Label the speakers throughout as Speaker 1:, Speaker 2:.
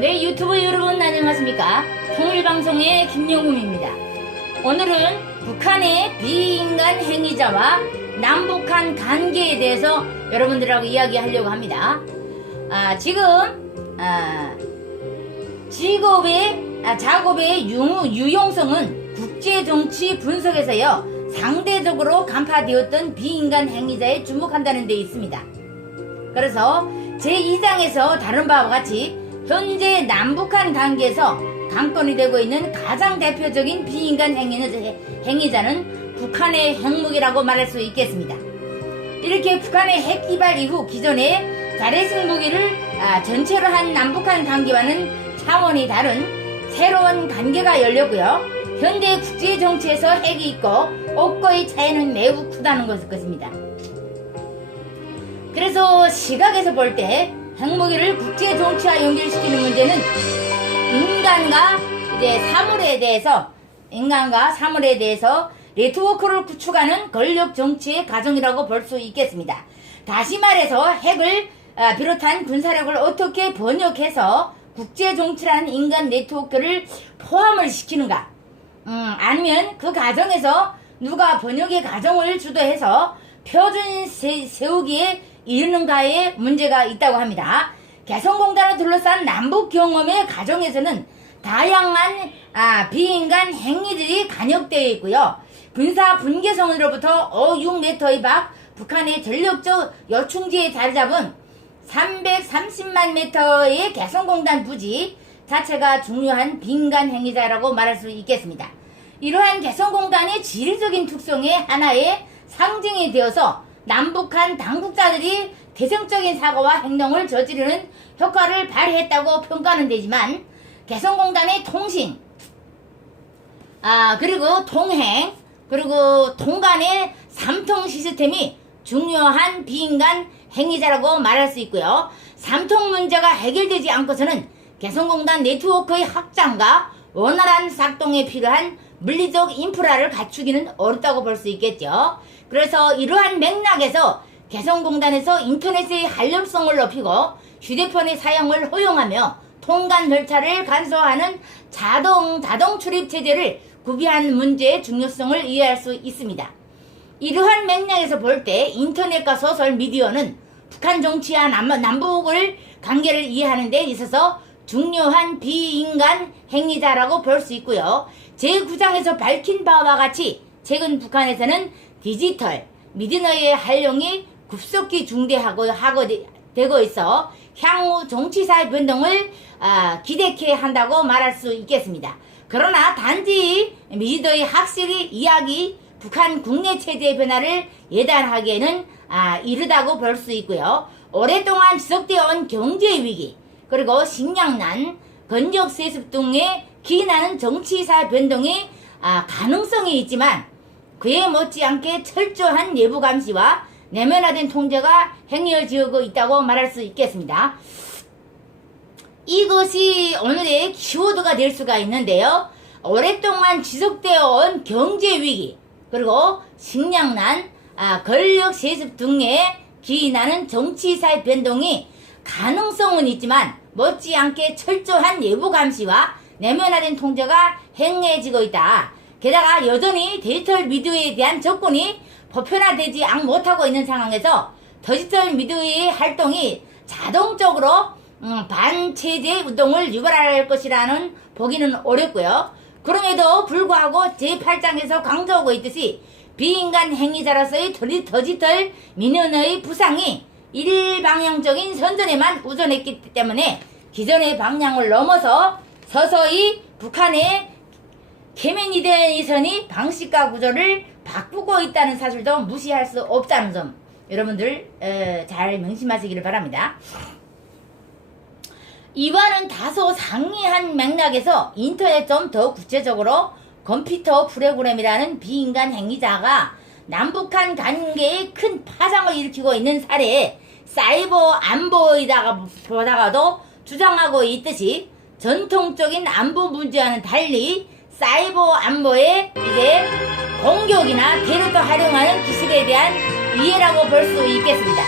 Speaker 1: 네, 유튜브 여러분 안녕하십니까? 통일방송의 김영웅입니다. 오늘은 북한의 비인간 행위자와 남북한 관계에 대해서 여러분들하고 이야기하려고 합니다. 아, 지금 아, 직업의 아, 작업의 유, 유용성은 국제 정치 분석에서요 상대적으로 간파되었던 비인간 행위자에 주목한다는 데 있습니다. 그래서 제2장에서 다른 바와 같이 현재 남북한 관계에서 강권이 되고 있는 가장 대표적인 비인간 행위는, 행위자 는 북한의 핵무기라고 말할 수 있겠습니다. 이렇게 북한의 핵 기발 이후 기존의 자래식 무기를 아, 전체로 한 남북한 관계와는 차원이 다른 새로운 관계가 열렸고요. 현대 국제 정치에서 핵이 있고 없고의 차이는 매우 크다는 것입니다. 그래서 시각에서 볼때 핵무기를 국제 정치와 연결시키는 문제는 인간과 이제 사물에 대해서 인간과 사물에 대해서 네트워크를 구축하는 권력 정치의 과정이라고 볼 수 있겠습니다. 다시 말해서 핵을 아, 비롯한 군사력을 어떻게 번역해서 국제 정치라는 인간 네트워크를 포함을 시키는가? 음, 아니면 그 과정에서 누가 번역의 과정을 주도해서 표준 세, 세우기에 이르는가에 문제가 있다고 합니다. 개성공단을 둘러싼 남북 경험의 과정에서는 다양한 아, 비인간 행위들이 간역되어 있고요. 군사 분계선으로부터 어 6m의 밖 북한의 전력적 여충지에 자리 잡은 330만 미터의 개성공단 부지 자체가 중요한 빈간 행위자라고 말할 수 있겠습니다. 이러한 개성공단의 지리적인 특성의 하나의 상징이 되어서 남북한 당국자들이 대승적인 사고와 행동을 저지르는 효과를 발휘했다고 평가는 되지만 개성공단의 통신, 아 그리고 통행, 그리고 통간의 삼통 시스템이 중요한 비인간 행위자라고 말할 수 있고요. 삼통 문제가 해결되지 않고서는 개성공단 네트워크의 확장과 원활한 작동에 필요한 물리적 인프라를 갖추기는 어렵다고 볼 수 있겠죠. 그래서 이러한 맥락에서 개성공단에서 인터넷의 활용성을 높이고 휴대폰의 사용을 허용하며 통관 절차를 간소화하는 자동 자동 출입 체제를 구비한 문제의 중요성을 이해할 수 있습니다. 이러한 맥락에서 볼 때 인터넷과 소설 미디어는 북한 정치와 남, 남북을 관계를 이해하는 데 있어서 중요한 비인간 행위자라고 볼 수 있고요. 제9장에서 밝힌 바와 같이 최근 북한에서는 디지털 미디어의 활용이 급속히 중대하고 하고 되고 있어 향후 정치사의 변동을 아, 기대케 한다고 말할 수 있겠습니다. 그러나 단지 미디어의 확실히 이야기 북한 국내 체제의 변화를 예단하기에는 아, 이르다고 볼 수 있고요. 오랫동안 지속되어 온 경제 위기 그리고 식량난, 건적 세습 등의 기인하는 정치사 변동이 아, 가능성이 있지만 그에 못지않게 철저한 내부 감시와 내면화된 통제가 행해지고 있다고 말할 수 있겠습니다. 이것이 오늘의 키워드가 될 수가 있는데요. 오랫동안 지속되어 온 경제 위기, 그리고 식량난, 아, 권력 세습 등의 기인하는 정치사의 변동이 가능성은 있지만 못지않게 철저한 내부 감시와 내면화된 통제가 행해지고 있다. 게다가 여전히 디지털 미디어에 대한 접근이 보편화되지 못하고 있는 상황에서 디지털 미디어의 활동이 자동적으로 음, 반체제 운동을 유발할 것이라는 보기는 어렵고요. 그럼에도 불구하고 제8장에서 강조하고 있듯이 비인간 행위자로서의 디지털 민원의 부상이 일방향적인 선전에만 우선했기 때문에 기존의 방향을 넘어서 서서히 북한의 케메니데이선이 방식과 구조를 바꾸고 있다는 사실도 무시할 수 없다는 점 여러분들 에, 잘 명심하시기를 바랍니다. 이와는 다소 상이한 맥락에서 인터넷 좀 더 구체적으로 컴퓨터 프로그램이라는 비인간 행위자가 남북한 관계에 큰 파장을 일으키고 있는 사례에 사이버 안보이다가 보다가도 주장하고 있듯이 전통적인 안보 문제와는 달리 사이버 안보에 이제 공격이나 대륙도 활용하는 기술에 대한 이해라고 볼 수 있겠습니다.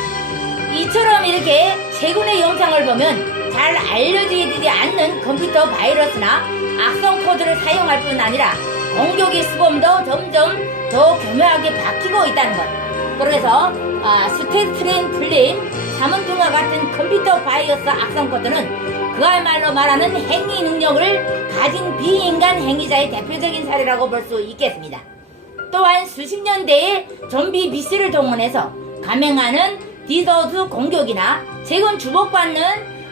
Speaker 1: 이처럼 이렇게 최근의 영상을 보면 잘 알려지지 않는 컴퓨터 바이러스나 악성 코드를 사용할 뿐 아니라 공격의 수범도 점점 더 교묘하게 바뀌고 있다는 것. 그래서 아, 스테트렌 플레임, 사문통과 같은 컴퓨터 바이러스 악성 코드는 그야말로 말하는 행위 능력을 가진 비인간 행위자의 대표적인 사례라고 볼 수 있겠습니다. 또한 수십 년대에 좀비 비스를 동원해서 감행하는 디더스 공격이나 최근 주목받는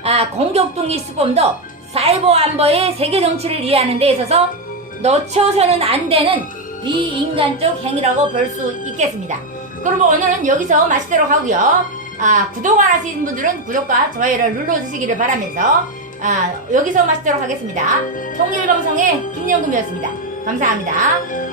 Speaker 1: 아, 공격둥이 수범도 사이버 안보의 세계 정치를 이해하는 데 있어서 놓쳐서는 안 되는 비인간적 행위라고 볼 수 있겠습니다. 그러면 오늘은 여기서 마치도록 하고요. 아, 구독 안 하신 분들은 구독과 좋아요를 눌러주시기를 바라면서 아, 여기서 마치도록 하겠습니다. 통일방송의 김영금이었습니다. 감사합니다.